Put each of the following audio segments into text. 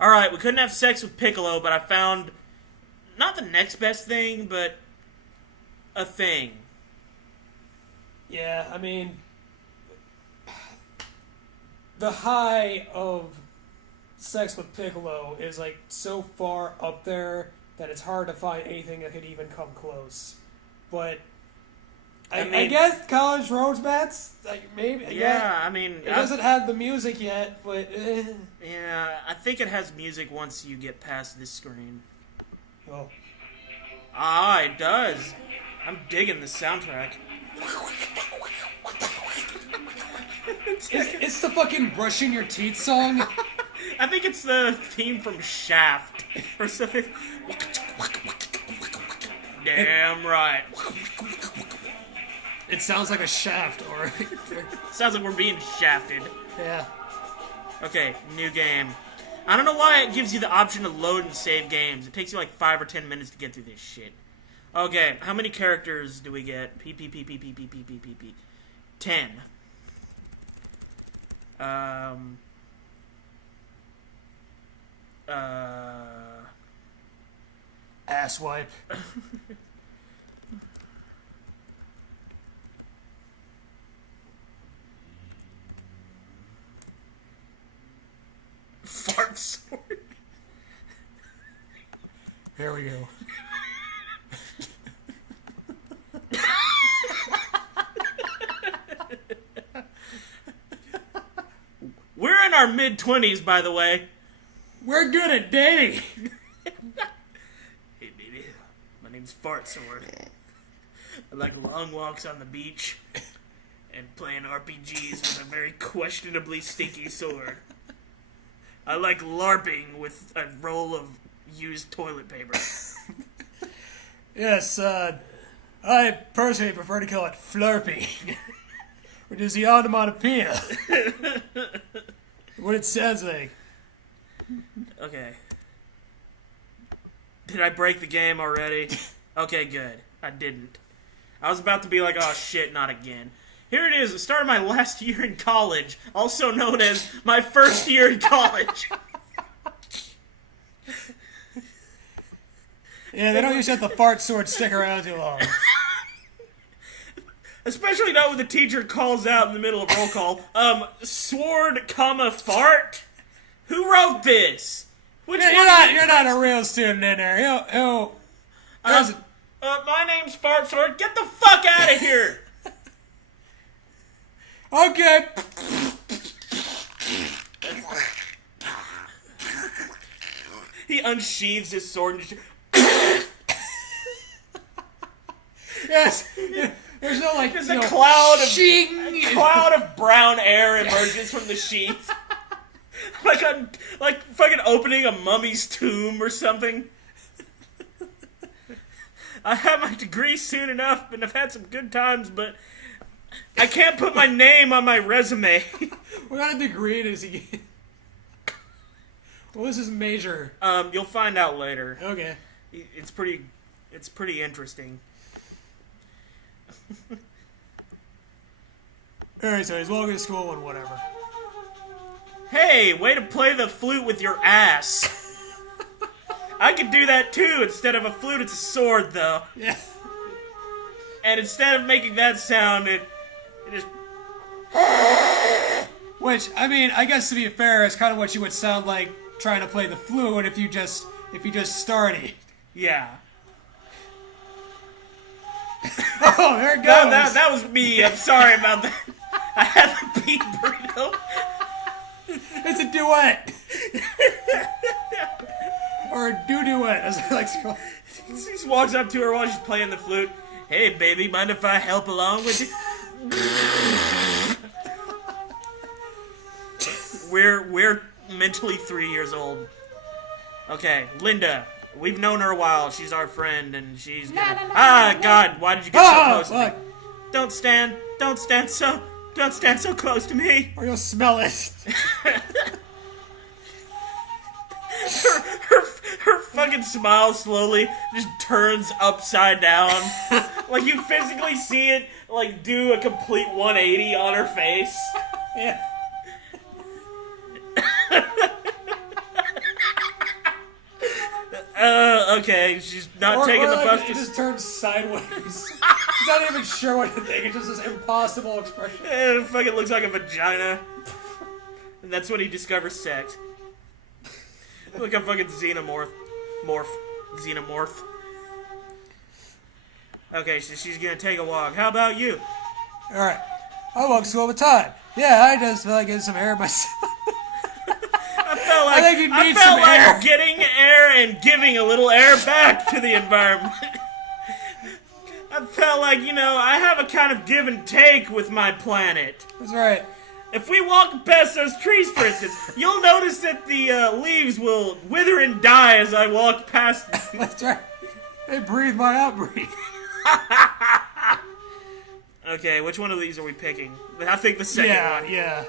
Alright, we couldn't have sex with Piccolo, but I found not the next best thing, but a thing. Yeah, I mean, the high of sex with Piccolo is like so far up there that it's hard to find anything that could even come close. But I guess College Romance, like maybe. I mean, it doesn't have the music yet, but yeah, I think it has music once you get past this screen. Oh, it does. I'm digging the soundtrack. it's the fucking brushing your teeth song. I think it's the theme from Shaft or something. Damn right. It sounds like a shaft, or Sounds like we're being shafted. yeah. Okay, new game. I don't know why it gives you the option to load and save games. It takes you like 5 or 10 minutes to get through this shit. Okay, how many characters do we get? P. 10. Asswipe. Fart sword. Here we go. We're in our mid-20s, by the way. We're good at dating. Hey, baby. My name's Fart Sword. I like long walks on the beach and playing RPGs with a very questionably stinky sword. I like LARPing with a roll of used toilet paper. Yes, I personally prefer to call it flurpy, which is the onomatopoeia. What it sounds like. Okay. Did I break the game already? Okay, good. I didn't. I was about to be like, oh shit, not again. Here it is, the start of my last year in college, also known as my first year in college. Yeah, they don't usually let the fart sword stick around too long. Especially not when the teacher calls out in the middle of roll call, sword, comma, fart? Who wrote this? Which You're not a real student in there. my name's Fart Sword. Get the fuck out of here! Okay. He unsheathes his sword and Yes. There's no like. there's a cloud shing. of brown air emerges from the sheath. like fucking opening a mummy's tomb or something. I have my degree soon enough, and I've had some good times, but I can't put my name on my resume. What kind of degree does he get? What was his major? You'll find out later. Okay. It's pretty interesting. Alright, so he's walking to school and whatever. Hey, way to play the flute with your ass. I could do that too. Instead of a flute, it's a sword, though. Yeah. And instead of making that sound, it just... Which, I mean, I guess to be fair, is kind of what you would sound like trying to play the flute if you just started. Yeah. Oh, there it goes. That was me. I'm sorry about that. I had the beat burrito. It's a duet. Or a do-duet, as I like to call it. He just walks up to her while she's playing the flute. Hey, baby, mind if I help along with you? We're mentally 3 years old. Okay, Linda. We've known her a while. She's our friend, and she's gonna... God, why did you get so close to me? Don't stand so close to me. Or you'll smell it. Her fucking smile slowly just turns upside down. Like you physically see it like do a complete 180 on her face. Yeah. Okay, she's not taking the bus. It just turns sideways. She's not even sure what to think. It's just this impossible expression. It fucking looks like a vagina. And that's when he discovers sex. Look, a fucking xenomorph. Xenomorph. Okay, so she's gonna take a walk. How about you? Alright. I walk school all the time. Yeah, I just feel like getting some air myself. I think you need some like air. getting air and giving a little air back to the environment. I felt like, I have a kind of give and take with my planet. That's right. If we walk past those trees, for instance, you'll notice that the leaves will wither and die as I walk past them. That's right. They breathe my outbreathe. Okay, which one of these are we picking? I think the second one. Yeah.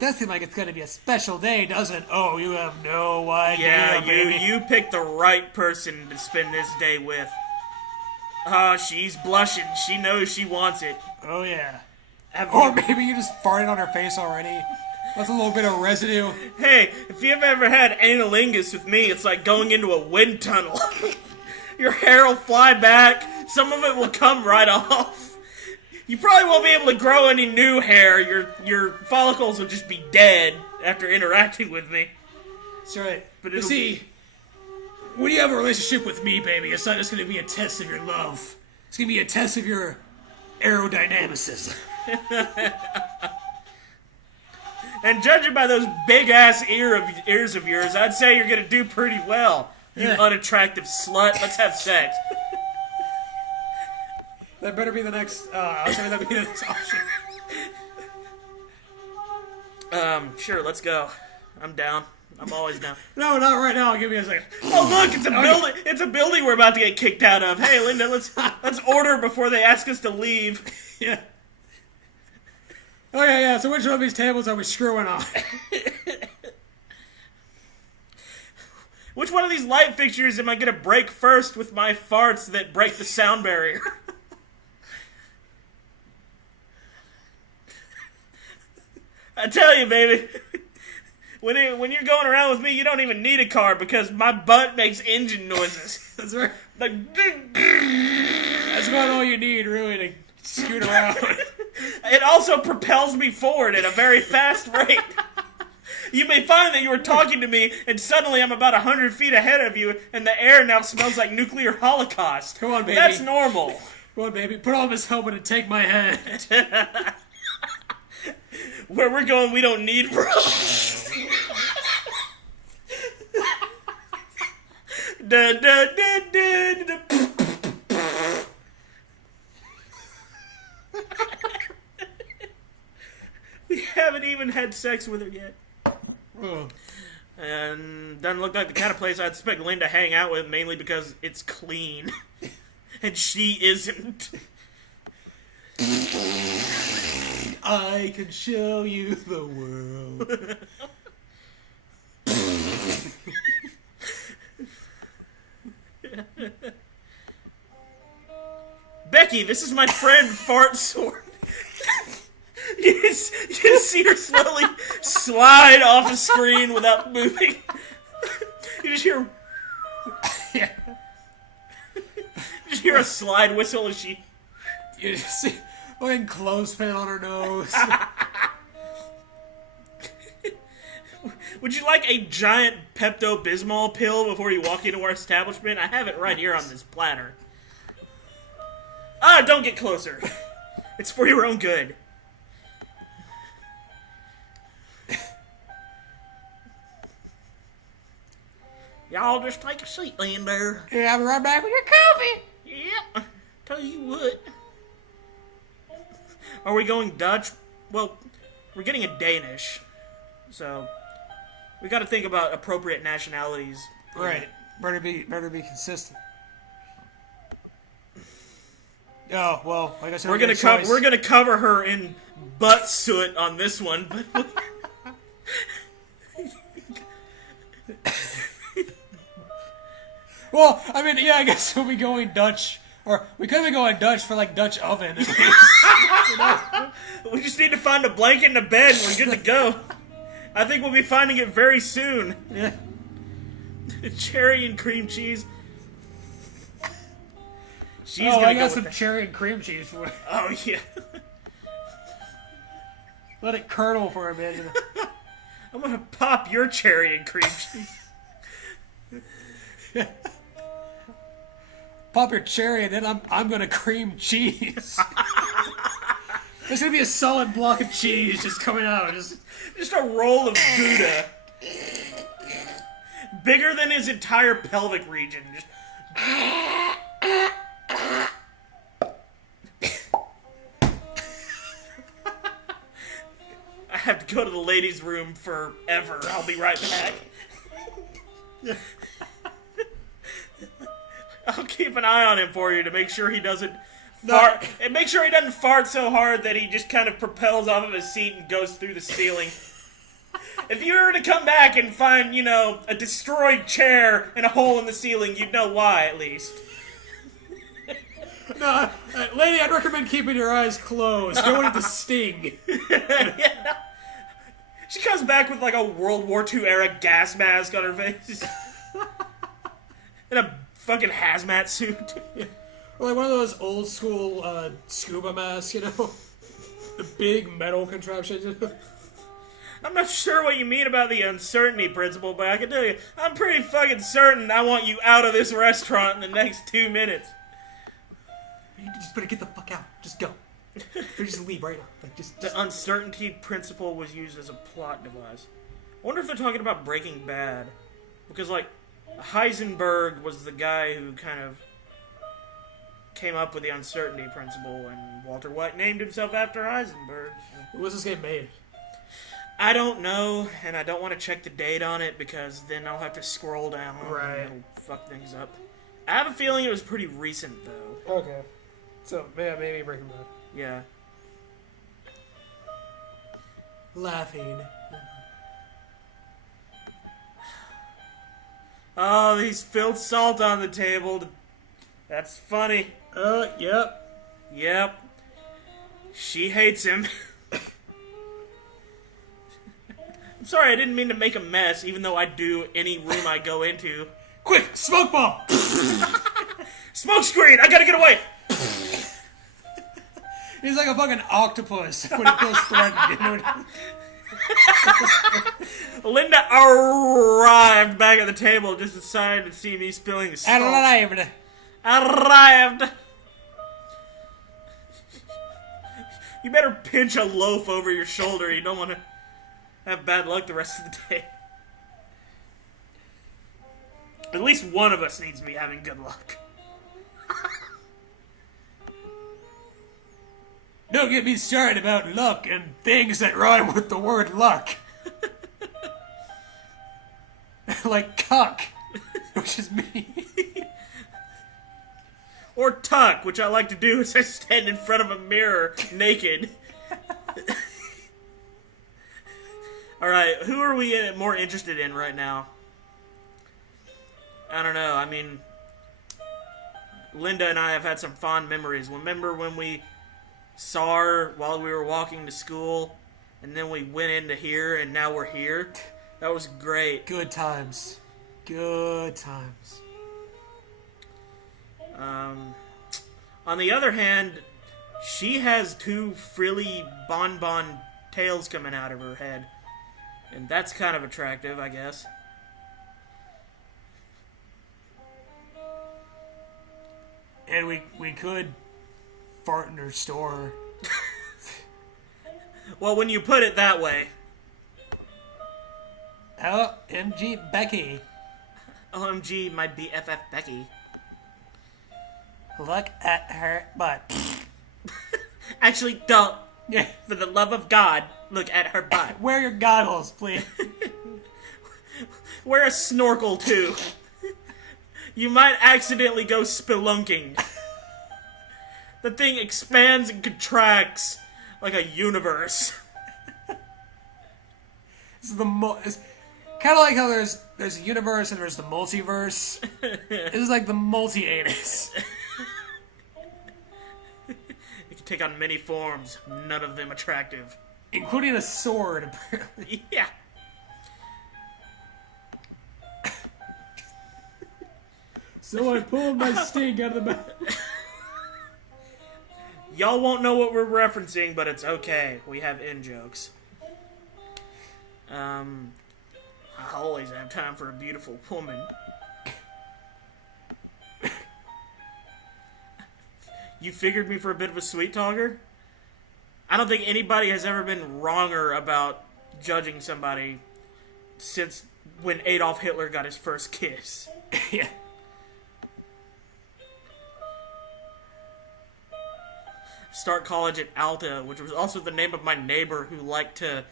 Does seem like it's going to be a special day, doesn't it? Oh, you have no idea, Yeah, baby. you picked the right person to spend this day with. She's blushing. She knows she wants it. Oh, yeah. Or maybe you just farted on her face already. That's a little bit of residue. Hey, if you've ever had analingus with me, it's like going into a wind tunnel. Your hair will fly back. Some of it will come right off. You probably won't be able to grow any new hair. Your follicles will just be dead after interacting with me. That's right. But you see, when you have a relationship with me, baby, it's not just going to be a test of your love. It's going to be a test of your aerodynamicism. And judging by those big-ass ears of yours, I'd say you're going to do pretty well. You unattractive slut. Let's have sex. That better be the next, I'll say that be the next option. Sure, let's go. I'm down. I'm always down. No, not right now. Give me a second. Oh, look, it's a building. It's a building we're about to get kicked out of. Hey, Linda, let's order before they ask us to leave. Yeah. Oh, yeah. So which one of these tables are we screwing on? Which one of these light fixtures am I going to break first with my farts that break the sound barrier? I tell you, baby, when you're going around with me, you don't even need a car because my butt makes engine noises. That's right. Like, That's about all you need, really, to scoot around. It also propels me forward at a very fast rate. You may find that you were talking to me, and suddenly I'm about 100 feet ahead of you, and the air now smells like nuclear holocaust. Come on, baby. That's normal. Come on, baby. Put on this helmet and take my hand. Where we're going, we don't need roads. Da, da, da, da, da, da. We haven't even had sex with her yet. And doesn't look like the kind of place I'd expect Lynn to hang out with, mainly because it's clean. And she isn't. I can show you the world. Becky, this is my friend Fart Sword. You just see her slowly slide off the screen without moving. You just hear... Yeah. You just hear a slide whistle as she... You just see fucking clothespin on her nose. Would you like a giant Pepto-Bismol pill before you walk into our establishment? I have it right here on this platter. Don't get closer. It's for your own good. Y'all just take a seat in there. Yeah, I'll be right back with your coffee. Yep. Tell you what. Are we going Dutch? Well, we're getting a Danish. So, we gotta think about appropriate nationalities. Right. Better be consistent. Oh, well, I guess we're gonna cover her in butt soot on this one. Well, I mean, yeah, I guess we'll be going Dutch. Or we could be going Dutch for, like, Dutch oven. We just need to find a blanket and a bed and we're good to go. I think we'll be finding it very soon. Yeah. Cherry and cream cheese. She's I gonna got go some with cherry and cream cheese for it. Oh yeah. Let it curdle for a minute. I'm gonna pop your cherry and cream cheese. Pop your cherry, and then I'm gonna cream cheese. There's gonna be a solid block of cheese just coming out. Just a roll of Gouda. Bigger than his entire pelvic region. Just... I have to go to the ladies' room forever. I'll be right back. I'll keep an eye on him for you to make sure he doesn't fart. And make sure he doesn't fart so hard that he just kind of propels off of his seat and goes through the ceiling. If you were to come back and find, a destroyed chair and a hole in the ceiling, you'd know why, at least. No, lady, I'd recommend keeping your eyes closed. Don't want it to sting. Yeah. She comes back with, like, a World War II era gas mask on her face. In a fucking hazmat suit. Or like one of those old school scuba masks, The big metal contraptions. I'm not sure what you mean about the uncertainty principle, but I can tell you, I'm pretty fucking certain I want you out of this restaurant in the next 2 minutes. You just better get the fuck out. Just go. Or just leave right now. Like, just... The uncertainty principle was used as a plot device. I wonder if they're talking about Breaking Bad. Because, like, Heisenberg was the guy who kind of came up with the uncertainty principle, and Walter White named himself after Heisenberg. What's this game made? I don't know, and I don't want to check the date on it, because then I'll have to scroll down Right. and it'll fuck things up. I have a feeling it was pretty recent, though. Okay. So, yeah, maybe Breaking Bad. Yeah. Laughing. Oh, he's spilled salt on the table. That's funny. Yep. Yep. She hates him. I'm sorry, I didn't mean to make a mess, even though I do any room I go into. Quick, smoke bomb! Smoke screen! I gotta get away! He's like a fucking octopus when it feels threatened, Linda arrived back at the table, just decided to see me spilling salt. Arrived! You better pinch a loaf over your shoulder. You don't want to have bad luck the rest of the day. At least one of us needs to be having good luck. Don't get me started about luck and things that rhyme with the word luck. Like cuck, which is me. Or tuck, which I like to do as I stand in front of a mirror, naked. Alright, who are we more interested in right now? I don't know, I mean... Linda and I have had some fond memories. Remember when we saw her while we were walking to school, and then we went into here, and now we're here? That was great. Good times. Good times. On the other hand, she has two frilly bonbon tails coming out of her head. And that's kind of attractive, I guess. And we could fart in her store. Well, when you put it that way. OMG Becky. OMG, my BFF Becky. Look at her butt. Actually, don't. Yeah. For the love of God, look at her butt. Wear your goggles, please. Wear a snorkel, too. You might accidentally go spelunking. The thing expands and contracts like a universe. This is it's kind of like how there's a universe and there's the multiverse. This is like the multi-anus. It can take on many forms, none of them attractive. Including a sword, apparently. Yeah. So I pulled my stink out of the back. Y'all won't know what we're referencing, but it's okay. We have in-jokes. I always have time for a beautiful woman. You figured me for a bit of a sweet talker? I don't think anybody has ever been wronger about judging somebody since when Adolf Hitler got his first kiss. Yeah. Start college at Alta, which was also the name of my neighbor who liked to,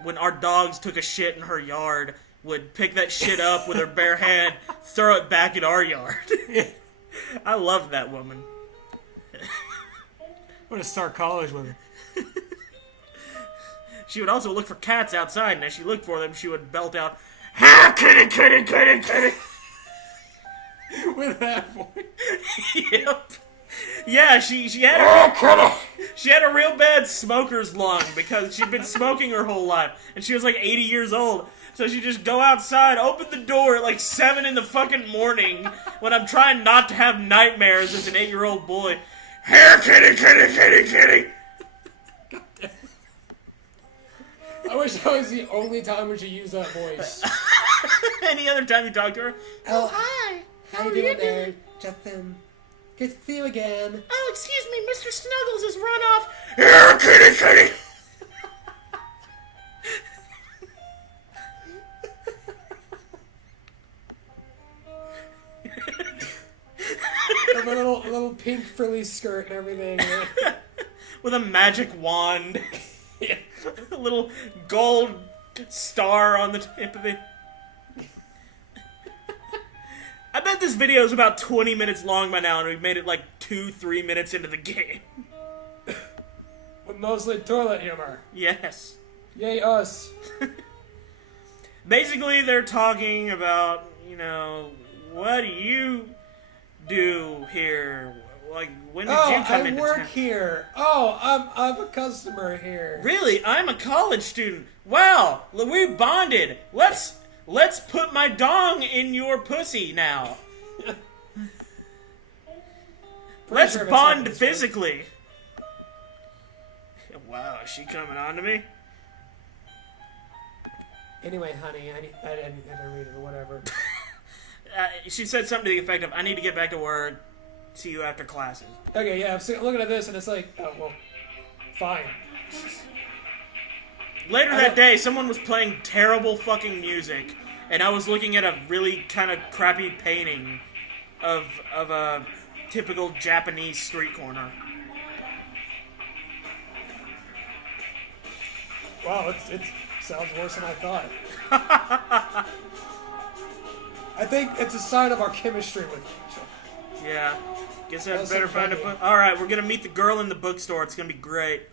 when our dogs took a shit in her yard, would pick that shit up with her bare hand, throw it back in our yard. I loved that woman. I'm gonna start college with her. She would also look for cats outside, and as she looked for them, she would belt out, "Ha, kitty, kitty, kitty, kitty." With that voice. Yep. Yeah, she had a real bad smoker's lung because she'd been smoking her whole life, and she was like 80 years old. So she'd just go outside, open the door at like 7 in the fucking morning when I'm trying not to have nightmares as an 8-year-old boy. Here, kitty, kitty, kitty, kitty. I wish that was the only time we should use that voice. Any other time you talk to her? Oh, hi. How you doing there? Justin. Good to see you again. Oh, excuse me, Mr. Snuggles has run off. Here, kitty, kitty. With a little pink frilly skirt and everything. With a magic wand. Yeah. A little gold star on the tip of it. I bet this video is about 20 minutes long by now, and we've made it like 2-3 minutes into the game. With mostly toilet humor. Yes. Yay, us. Basically, they're talking about, what do you do here? Like, when did you come into town? I work here. Oh, I'm a customer here. Really? I'm a college student. Wow, we bonded. Let's put my dong in your pussy now. Let's sure bond physically. Wow, is she coming on to me? Anyway, honey, I didn't read it or whatever. She said something to the effect of, I need to get back to work. See you after classes. Okay, yeah, I'm looking at this and it's like, oh, well, fine. Later that day, someone was playing terrible fucking music, and I was looking at a really kind of crappy painting of a typical Japanese street corner. Wow, it sounds worse than I thought. I think it's a sign of our chemistry with each other. Yeah. Guess I better find a book. Alright, we're gonna meet the girl in the bookstore. It's gonna be great.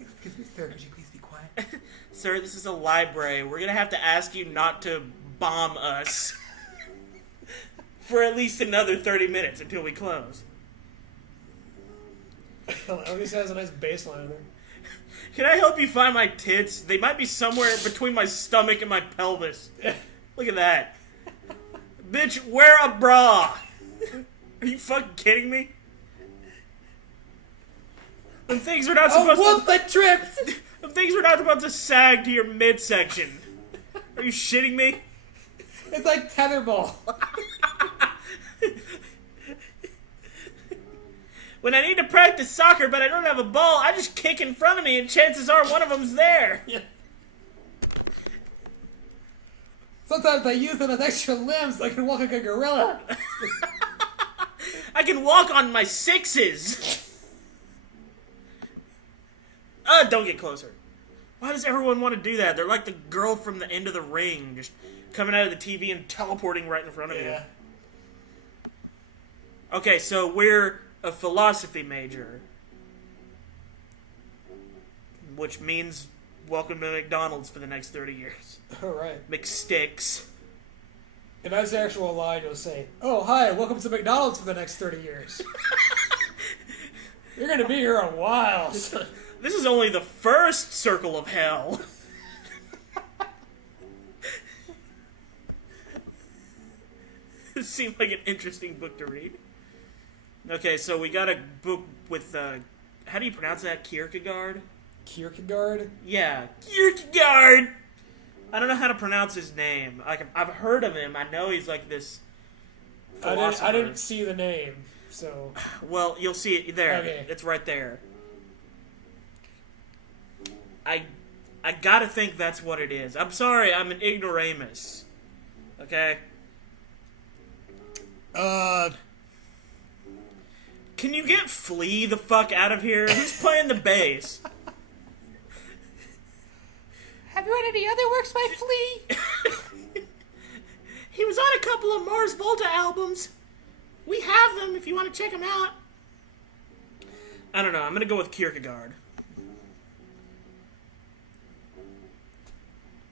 Excuse me, sir, could you please be quiet? Sir, this is a library. We're gonna have to ask you not to bomb us for at least another 30 minutes until we close. At least it has a nice bass line in there. Can I help you find my tits? They might be somewhere between my stomach and my pelvis. Look at that. Bitch, wear a bra. Are you fucking kidding me? Them things are not supposed whoop, I tripped! Them things are not supposed to sag to your midsection. Are you shitting me? It's like tetherball. When I need to practice soccer but I don't have a ball, I just kick in front of me and chances are one of them's there. Yeah. Sometimes I use them as extra limbs so I can walk like a gorilla. I can walk on my sixes. Don't get closer. Why does everyone want to do that? They're like the girl from the end of the ring, just coming out of the TV and teleporting right in front of you. Okay, so we're a philosophy major, which means welcome to McDonald's for the next 30 years. Alright. McSticks. If that's the actual line, you'll say, oh, hi, welcome to McDonald's for the next 30 years. You're going to be here a while. This is only the first circle of hell. This seemed like an interesting book to read. Okay, so we got a book with, how do you pronounce that? Kierkegaard? Kierkegaard? Yeah, Kierkegaard! I don't know how to pronounce his name. Like, I've heard of him. I know he's like this philosopher. I didn't see the name, so... Well, you'll see it there. Okay. It's right there. I gotta think that's what it is. I'm sorry, I'm an ignoramus. Okay? Can you get Flea the fuck out of here? Who's playing the bass? Have you read any other works by Flea? He was on a couple of Mars Volta albums. We have them if you want to check them out. I don't know. I'm going to go with Kierkegaard.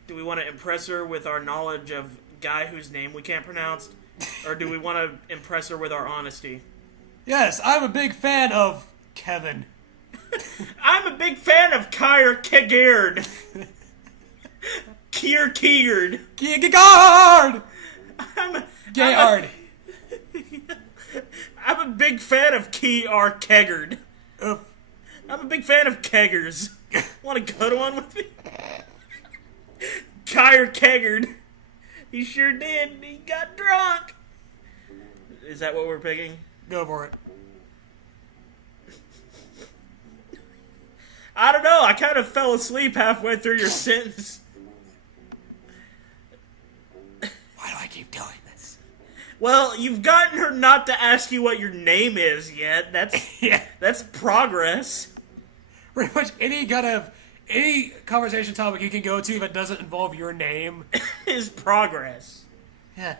Do we want to impress her with our knowledge of guy whose name we can't pronounce? Or do we want to impress her with our honesty? Yes, I'm a big fan of Kevin. I'm a big fan of Kierkegaard. Kierkegaard. Kierkegaard! Gayard. I'm a big fan of Kierkegaard. I'm a big fan of keggers. Want to go to one with me? Kierkegaard. He sure did. He got drunk. Is that what we're picking? Go for it. I don't know. I kind of fell asleep halfway through your sentence. Why do I keep doing this? Well, you've gotten her not to ask you what your name is yet. That's Yeah. that's progress. Pretty much any conversation topic you can go to that doesn't involve your name Is progress. Yeah.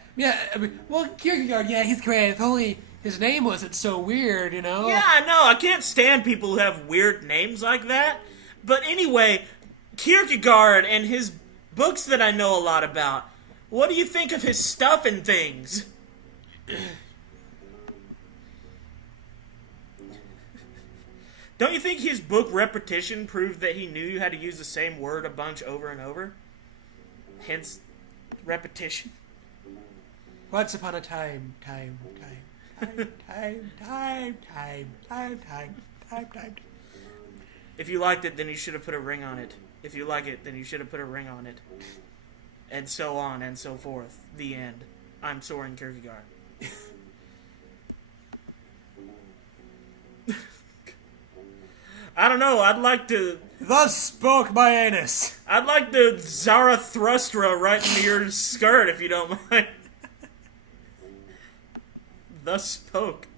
I mean, well, Kierkegaard, yeah, he's great. If only his name wasn't so weird, you know. Yeah, I know. I can't stand people who have weird names like that. But anyway, Kierkegaard and his books that I know a lot about. What do you think of his stuff and things? Don't you think his book Repetition proved that he knew how to use the same word a bunch over and over? Hence, repetition. Once upon a time. If you liked it, then you should have put a ring on it. If you like it, then you should have put a ring on it. And so on and so forth. The end. I'm Soren Kierkegaard. I don't know. I'd like to. Thus spoke my anus. I'd like to Zarathustra right into your skirt if you don't mind. Thus spoke.